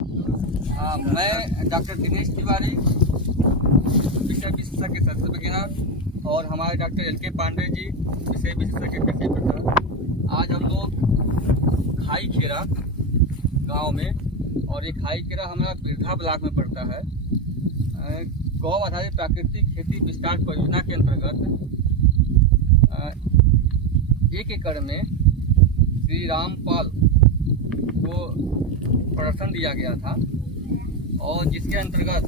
मैं डॉक्टर दिनेश तिवारी, विषय विशेषज्ञ शस्त्र विज्ञान, और हमारे डॉक्टर एल.के. पांडे जी, विषय विशेषज्ञ कृषि प्रसाद। आज हम लोग खाई खेरा गांव में, और ये खाई खेरा हमारा बिरधा ब्लॉक में पड़ता है। गौ आधारित प्राकृतिक खेती विस्तार परियोजना के अंतर्गत 1 एकड़ में श्री रामपाल को प्रदर्शन दिया गया था, और जिसके अंतर्गत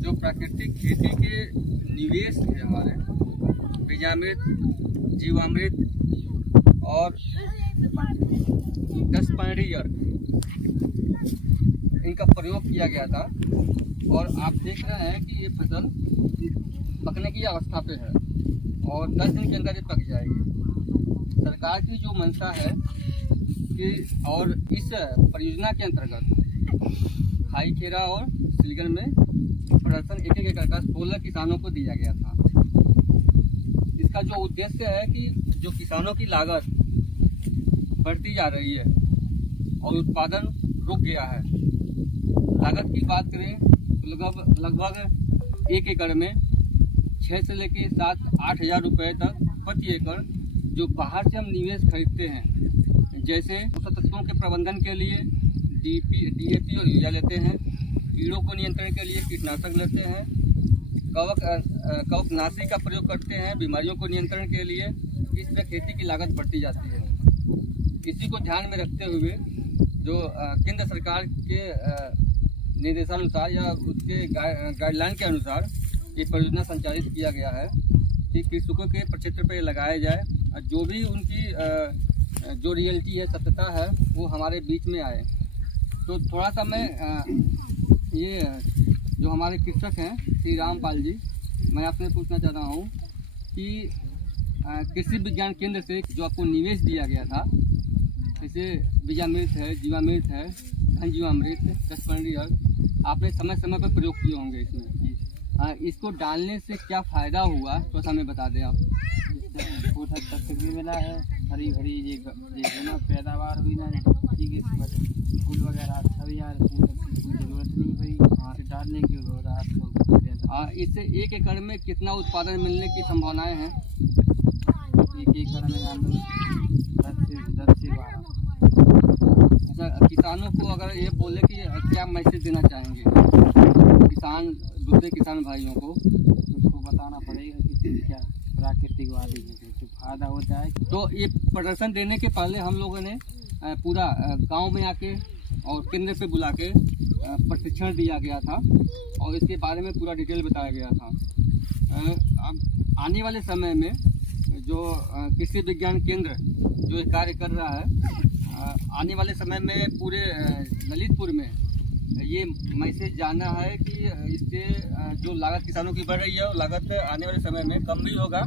जो प्राकृतिक खेती के निवेश थे हमारे बीजामृत, जीवामृत और 10 पायरियर, इनका प्रयोग किया गया था। और आप देख रहे हैं कि ये फसल पकने की अवस्था पे है और 10 दिन के अंदर ये पक जाएगी। सरकार की जो मंशा है कि और इस परियोजना के अंतर्गत खाई खेरा और सिलगन में प्रदर्शन 1 एकड़ का 16 किसानों को दिया गया था। इसका जो उद्देश्य है कि जो किसानों की लागत बढ़ती जा रही है और उत्पादन रुक गया है। लागत की बात करें तो लगभग 1 एकड़ में 6 से लेकर 7-8 हज़ार रुपये तक प्रति एकड़ जो बाहर से हम निवेश खरीदते हैं, जैसे पोषक तत्वों के प्रबंधन के लिए DAP और यूरिया लेते हैं, कीड़ों को नियंत्रण के लिए कीटनाशक लेते हैं, कवकनाशी का प्रयोग करते हैं बीमारियों को नियंत्रण के लिए। इसमें खेती की लागत बढ़ती जाती है। इसी को ध्यान में रखते हुए जो केंद्र सरकार के निर्देशानुसार या उसके गाइडलाइन के अनुसार ये परियोजना संचालित किया गया है कि कृषकों के प्रक्षेत्र पर लगाया जाए, और जो भी उनकी जो रियलिटी है, सत्यता है, वो हमारे बीच में आए। तो थोड़ा सा मैं ये जो हमारे कृषक हैं श्री रामपाल जी, मैं आपसे पूछना चाह रहा हूँ कि कृषि विज्ञान केंद्र से जो आपको निवेश दिया गया था, जैसे बीजामृत है, जीवामृत है, घन जीवामृत, 10 पायरियर, आपने समय समय पर प्रयोग किए होंगे इसमें। इसको डालने से क्या फ़ायदा हुआ, तो हमें बता दें आप। पोषक तत्व भी मिला है, हरी भरी ये ना पैदावार हुई ना, फूल वगैरह सभी यार, कोई जरूरत नहीं पड़ी डालने की। इससे 1 एकड़ में कितना उत्पादन मिलने की संभावनाएं हैं? 1 एकड़ में हम 10 से 12। अच्छा, किसानों को अगर ये बोले कि क्या मैसेज देना चाहेंगे दूसरे किसान भाइयों को? उसको बताना पड़ेगा कि क्या प्राकृतिक वादी है तो फायदा होता है। तो ये प्रदर्शन देने के पहले हम लोगों ने पूरा गांव में आके और केंद्र पे बुला के प्रशिक्षण दिया गया था, और इसके बारे में पूरा डिटेल बताया गया था। अब आने वाले समय में जो कृषि विज्ञान केंद्र जो ये कार्य कर रहा है, आने वाले समय में पूरे ललितपुर में ये मैसेज जाना है कि इससे जो लागत किसानों की बढ़ रही है, वो लागत आने वाले समय में कम भी होगा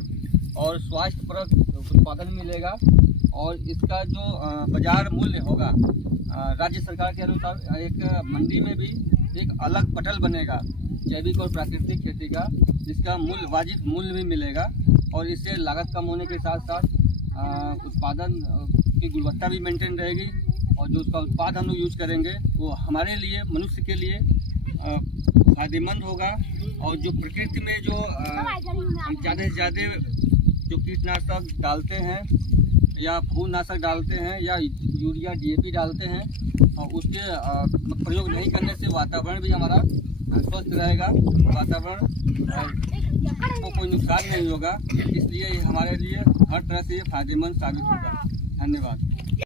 और स्वास्थ्यप्रद उत्पादन मिलेगा, और इसका जो बाजार मूल्य होगा राज्य सरकार के अनुसार एक मंडी में भी एक अलग पटल बनेगा जैविक और प्राकृतिक खेती का, जिसका मूल्य वाजिब मूल्य भी मिलेगा, और इससे लागत कम होने के साथ साथ उत्पादन की गुणवत्ता भी मेंटेन रहेगी, और जो उसका उत्पाद हम लोग यूज करेंगे वो हमारे लिए, मनुष्य के लिए फायदेमंद होगा। और जो प्रकृति में जो हम ज़्यादा से ज़्यादा जो कीटनाशक डालते हैं या फूलनाशक डालते हैं या यूरिया DAP डालते हैं, और उसके प्रयोग नहीं करने से वातावरण भी हमारा स्वस्थ रहेगा, वातावरण को कोई नुकसान नहीं होगा। इसलिए हमारे लिए हर तरह से ये फायदेमंद साबित होगा। धन्यवाद।